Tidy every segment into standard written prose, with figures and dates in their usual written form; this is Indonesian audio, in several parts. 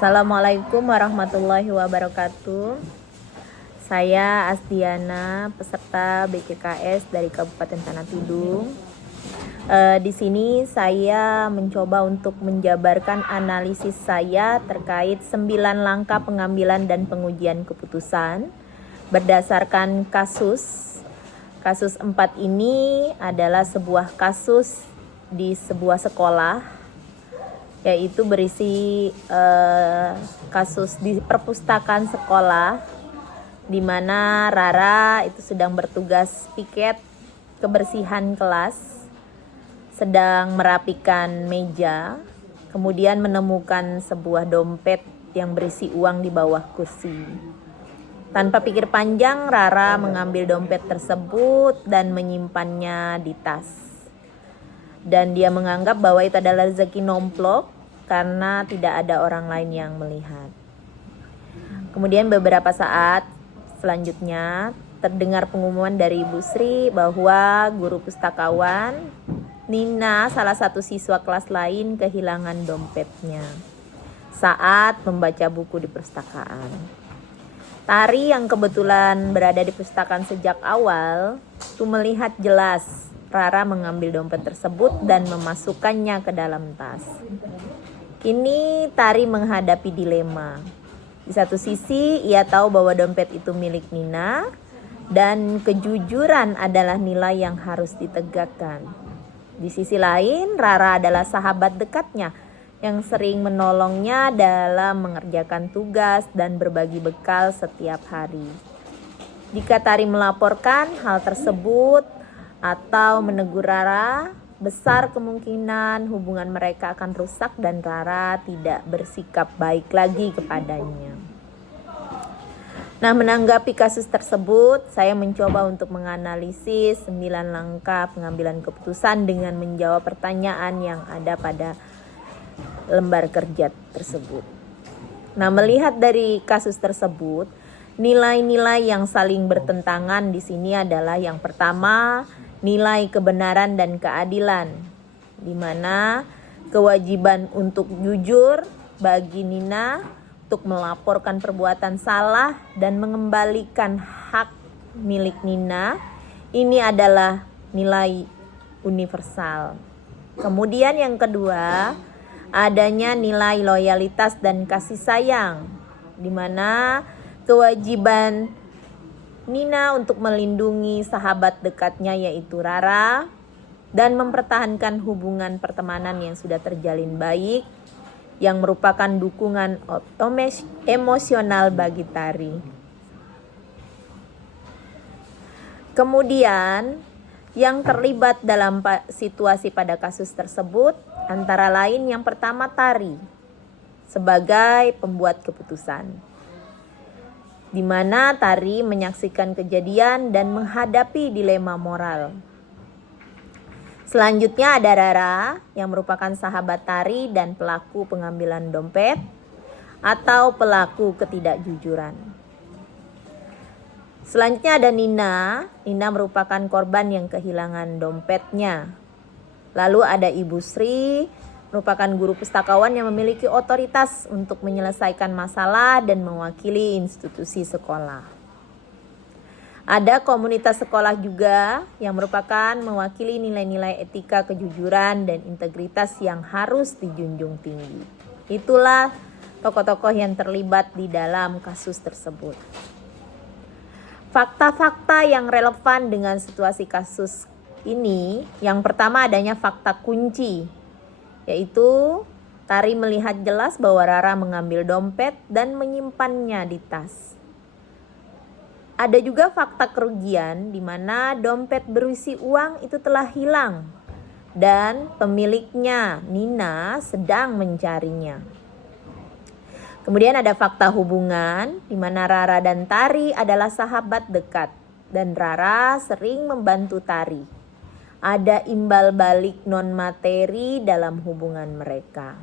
Assalamualaikum warahmatullahi wabarakatuh. Saya Asdiana, peserta BKKS dari Kabupaten Tanah Tidung. Di sini saya mencoba untuk menjabarkan analisis saya terkait 9 langkah pengambilan dan pengujian keputusan berdasarkan kasus. Kasus 4 ini adalah sebuah kasus di sebuah sekolah, yaitu berisi kasus di perpustakaan sekolah, di mana Rara itu sedang bertugas piket kebersihan kelas, sedang merapikan meja, kemudian menemukan sebuah dompet yang berisi uang di bawah kursi. Tanpa pikir panjang, Rara mengambil dompet tersebut dan menyimpannya di tas. Dan dia menganggap bahwa itu adalah rezeki nomplok karena tidak ada orang lain yang melihat. Kemudian beberapa saat selanjutnya terdengar pengumuman dari Ibu Sri bahwa guru pustakawan Nina, salah satu siswa kelas lain, kehilangan dompetnya saat membaca buku di perpustakaan. Tari yang kebetulan berada di perpustakaan sejak awal itu melihat jelas Rara mengambil dompet tersebut dan memasukkannya ke dalam tas. Kini Tari menghadapi dilema. Di satu sisi ia tahu bahwa dompet itu milik Nina dan kejujuran adalah nilai yang harus ditegakkan. Di sisi lain, Rara adalah sahabat dekatnya yang sering menolongnya dalam mengerjakan tugas dan berbagi bekal setiap hari. Jika Tari melaporkan hal tersebut atau menegur Rara, besar kemungkinan hubungan mereka akan rusak dan Rara tidak bersikap baik lagi kepadanya. Nah, menanggapi kasus tersebut, saya mencoba untuk menganalisis 9 langkah pengambilan keputusan dengan menjawab pertanyaan yang ada pada lembar kerja tersebut. Nah, melihat dari kasus tersebut, nilai-nilai yang saling bertentangan di sini adalah yang pertama, nilai kebenaran dan keadilan, di mana kewajiban untuk jujur bagi Nina untuk melaporkan perbuatan salah dan mengembalikan hak milik Nina ini adalah nilai universal. Kemudian yang kedua, adanya nilai loyalitas dan kasih sayang, di mana kewajiban Nina untuk melindungi sahabat dekatnya yaitu Rara dan mempertahankan hubungan pertemanan yang sudah terjalin baik yang merupakan dukungan emosional bagi Tari. Kemudian yang terlibat dalam situasi pada kasus tersebut antara lain yang pertama Tari sebagai pembuat keputusan, di mana Tari menyaksikan kejadian dan menghadapi dilema moral. Selanjutnya ada Rara yang merupakan sahabat Tari dan pelaku pengambilan dompet atau pelaku ketidakjujuran. Selanjutnya ada Nina. Nina merupakan korban yang kehilangan dompetnya. Lalu ada Ibu Sri, merupakan guru pustakawan yang memiliki otoritas untuk menyelesaikan masalah dan mewakili institusi sekolah. Ada komunitas sekolah juga yang merupakan mewakili nilai-nilai etika, kejujuran, dan integritas yang harus dijunjung tinggi. Itulah tokoh-tokoh yang terlibat di dalam kasus tersebut. Fakta-fakta yang relevan dengan situasi kasus ini, yang pertama adanya fakta kunci, yaitu Tari melihat jelas bahwa Rara mengambil dompet dan menyimpannya di tas. Ada juga fakta kerugian di mana dompet berisi uang itu telah hilang dan pemiliknya Nina sedang mencarinya. Kemudian ada fakta hubungan di mana Rara dan Tari adalah sahabat dekat dan Rara sering membantu Tari. Ada imbal balik non materi dalam hubungan mereka.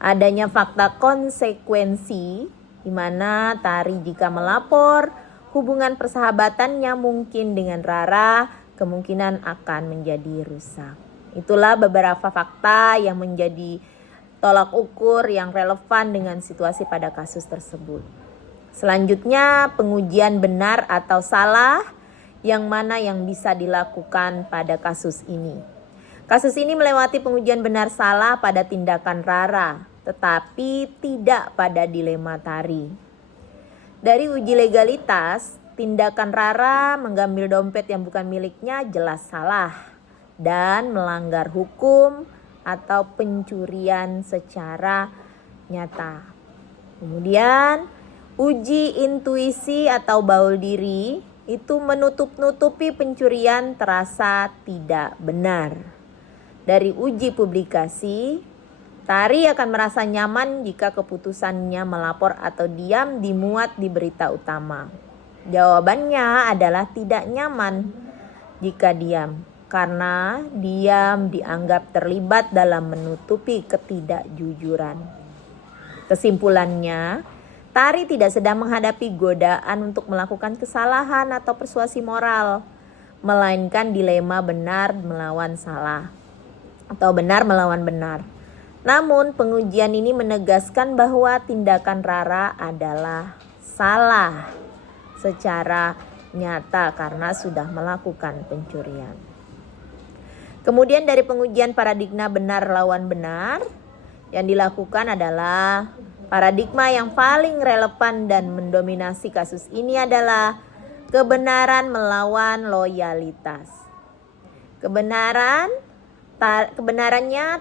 Adanya fakta konsekuensi di mana Tari jika melapor hubungan persahabatannya mungkin dengan Rara kemungkinan akan menjadi rusak. Itulah beberapa fakta yang menjadi tolak ukur yang relevan dengan situasi pada kasus tersebut. Selanjutnya, pengujian benar atau salah yang mana yang bisa dilakukan pada kasus ini. Kasus ini melewati pengujian benar salah pada tindakan Rara, tetapi tidak pada dilema Tari. Dari uji legalitas, tindakan Rara mengambil dompet yang bukan miliknya jelas salah dan melanggar hukum atau pencurian secara nyata. Kemudian, uji intuisi atau baul diri itu menutup-nutupi pencurian terasa tidak benar. Dari uji publikasi, Tari akan merasa nyaman jika keputusannya melapor atau diam dimuat di berita utama. Jawabannya adalah tidak nyaman jika diam, karena diam dianggap terlibat dalam menutupi ketidakjujuran. Kesimpulannya, Tari tidak sedang menghadapi godaan untuk melakukan kesalahan atau persuasi moral, melainkan dilema benar melawan salah atau benar melawan benar. Namun pengujian ini menegaskan bahwa tindakan Rara adalah salah secara nyata karena sudah melakukan pencurian. Kemudian dari pengujian paradigma benar lawan benar, yang dilakukan adalah paradigma yang paling relevan dan mendominasi kasus ini adalah kebenaran melawan loyalitas. Kebenarannya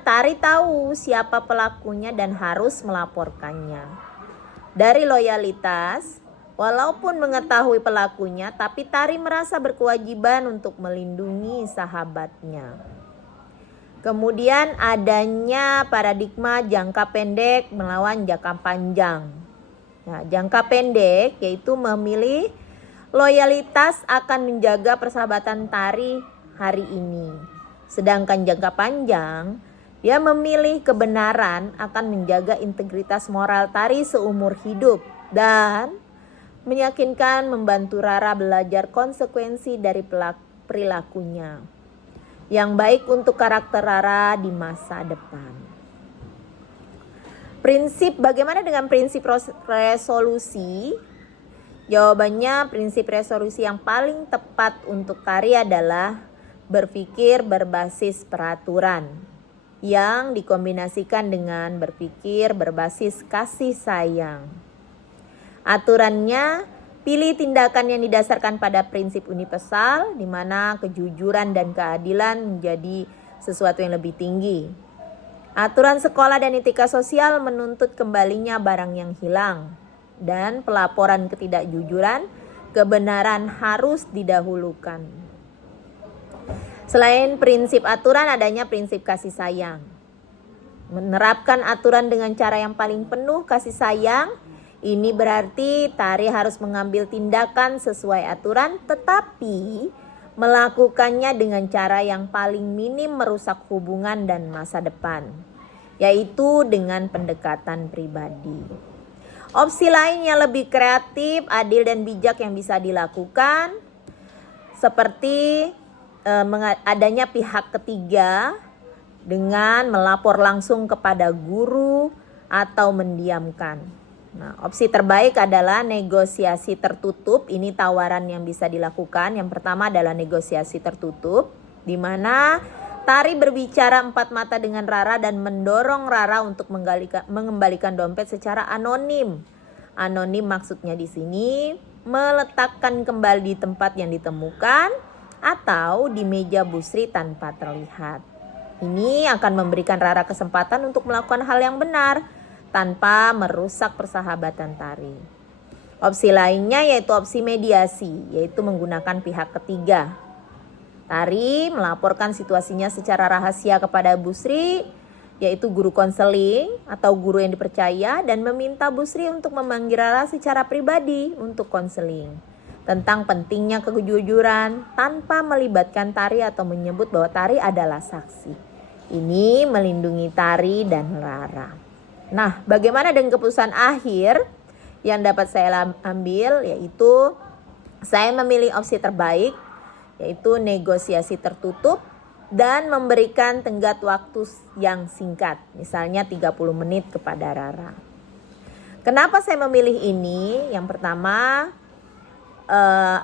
Tari tahu siapa pelakunya dan harus melaporkannya. Dari loyalitas, walaupun mengetahui pelakunya, tapi Tari merasa berkewajiban untuk melindungi sahabatnya. Kemudian adanya paradigma jangka pendek melawan jangka panjang. Nah, jangka pendek yaitu memilih loyalitas akan menjaga persahabatan Tari hari ini. Sedangkan jangka panjang, dia memilih kebenaran akan menjaga integritas moral Tari seumur hidup dan meyakinkan membantu Rara belajar konsekuensi dari perilakunya yang baik untuk karakter Rara di masa depan. Bagaimana dengan prinsip resolusi? Jawabannya, prinsip resolusi yang paling tepat untuk Tari adalah berpikir berbasis peraturan yang dikombinasikan dengan berpikir berbasis kasih sayang. Aturannya, pilih tindakan yang didasarkan pada prinsip universal di mana kejujuran dan keadilan menjadi sesuatu yang lebih tinggi. Aturan sekolah dan etika sosial menuntut kembalinya barang yang hilang dan pelaporan ketidakjujuran, kebenaran harus didahulukan. Selain prinsip aturan, adanya prinsip kasih sayang. Menerapkan aturan dengan cara yang paling penuh kasih sayang, ini berarti Tari harus mengambil tindakan sesuai aturan, tetapi melakukannya dengan cara yang paling minim merusak hubungan dan masa depan, yaitu dengan pendekatan pribadi. Opsi lain yang lebih kreatif, adil dan bijak yang bisa dilakukan, seperti adanya pihak ketiga dengan melapor langsung kepada guru atau mendiamkan. Nah, opsi terbaik adalah negosiasi tertutup. Ini tawaran yang bisa dilakukan. Yang pertama adalah negosiasi tertutup, di mana Tari berbicara empat mata dengan Rara dan mendorong Rara untuk mengembalikan dompet secara anonim. Anonim maksudnya di sini meletakkan kembali di tempat yang ditemukan atau di meja busri tanpa terlihat. Ini akan memberikan Rara kesempatan untuk melakukan hal yang benar tanpa merusak persahabatan Tari. Opsi lainnya yaitu opsi mediasi, yaitu menggunakan pihak ketiga. Tari melaporkan situasinya secara rahasia kepada Busri, yaitu guru konseling atau guru yang dipercaya, dan meminta Busri untuk memanggil Rara secara pribadi untuk konseling tentang pentingnya kejujuran tanpa melibatkan Tari atau menyebut bahwa Tari adalah saksi. Ini melindungi Tari dan Rara. Nah, bagaimana dengan keputusan akhir yang dapat saya ambil, yaitu saya memilih opsi terbaik, yaitu negosiasi tertutup dan memberikan tenggat waktu yang singkat, misalnya 30 menit kepada Rara. Kenapa saya memilih ini? Yang pertama,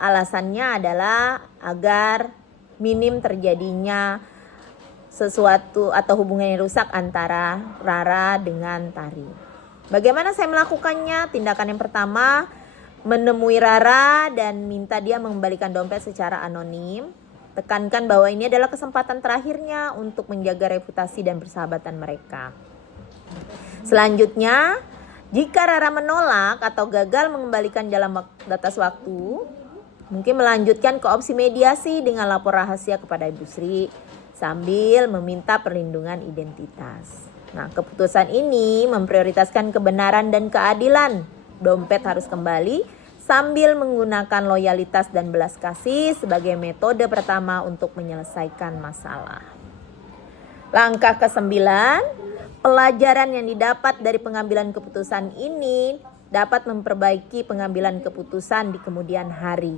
alasannya adalah agar minim terjadinya sesuatu atau hubungan yang rusak antara Rara dengan Tari. Bagaimana saya melakukannya? Tindakan yang pertama, menemui Rara dan minta dia mengembalikan dompet secara anonim. Tekankan bahwa ini adalah kesempatan terakhirnya untuk menjaga reputasi dan persahabatan mereka. Selanjutnya, jika Rara menolak atau gagal mengembalikan dalam batas waktu, mungkin melanjutkan ke opsi mediasi dengan lapor rahasia kepada Ibu Sri sambil meminta perlindungan identitas. Nah, keputusan ini memprioritaskan kebenaran dan keadilan. Dompet harus kembali sambil menggunakan loyalitas dan belas kasih sebagai metode pertama untuk menyelesaikan masalah. Langkah ke-9, pelajaran yang didapat dari pengambilan keputusan ini dapat memperbaiki pengambilan keputusan di kemudian hari.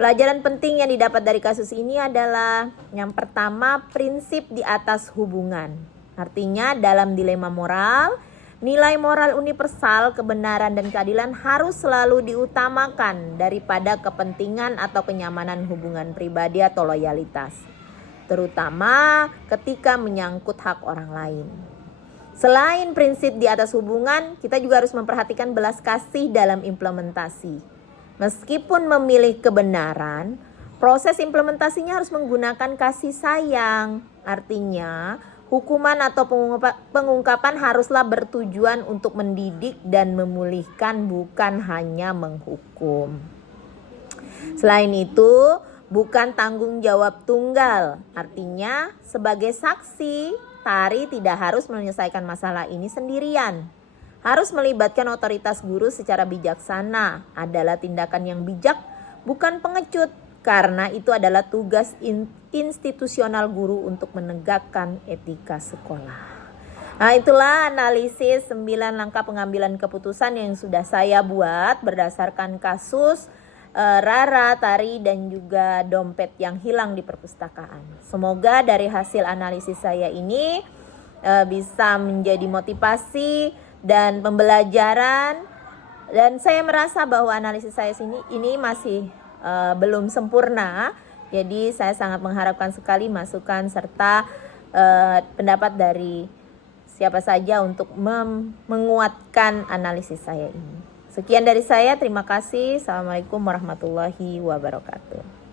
Pelajaran penting yang didapat dari kasus ini adalah yang pertama, prinsip di atas hubungan. Artinya dalam dilema moral, nilai moral universal, kebenaran dan keadilan harus selalu diutamakan daripada kepentingan atau kenyamanan hubungan pribadi atau loyalitas, terutama ketika menyangkut hak orang lain. Selain prinsip di atas hubungan, kita juga harus memperhatikan belas kasih dalam implementasi. Meskipun memilih kebenaran, proses implementasinya harus menggunakan kasih sayang. Artinya, hukuman atau pengungkapan haruslah bertujuan untuk mendidik dan memulihkan, bukan hanya menghukum. Selain itu, bukan tanggung jawab tunggal. Artinya, sebagai saksi, Tari tidak harus menyelesaikan masalah ini sendirian. Harus melibatkan otoritas guru secara bijaksana. Adalah tindakan yang bijak, bukan pengecut. Karena itu adalah tugas institusional guru untuk menegakkan etika sekolah. Nah, itulah analisis 9 langkah pengambilan keputusan yang sudah saya buat berdasarkan kasus Rara, Tari, dan juga dompet yang hilang di perpustakaan. Semoga dari hasil analisis saya ini bisa menjadi motivasi dan pembelajaran. Dan saya merasa bahwa analisis saya ini masih belum sempurna, jadi saya sangat mengharapkan sekali masukan serta pendapat dari siapa saja untuk menguatkan analisis saya ini. Sekian dari saya, terima kasih. Assalamualaikum warahmatullahi wabarakatuh.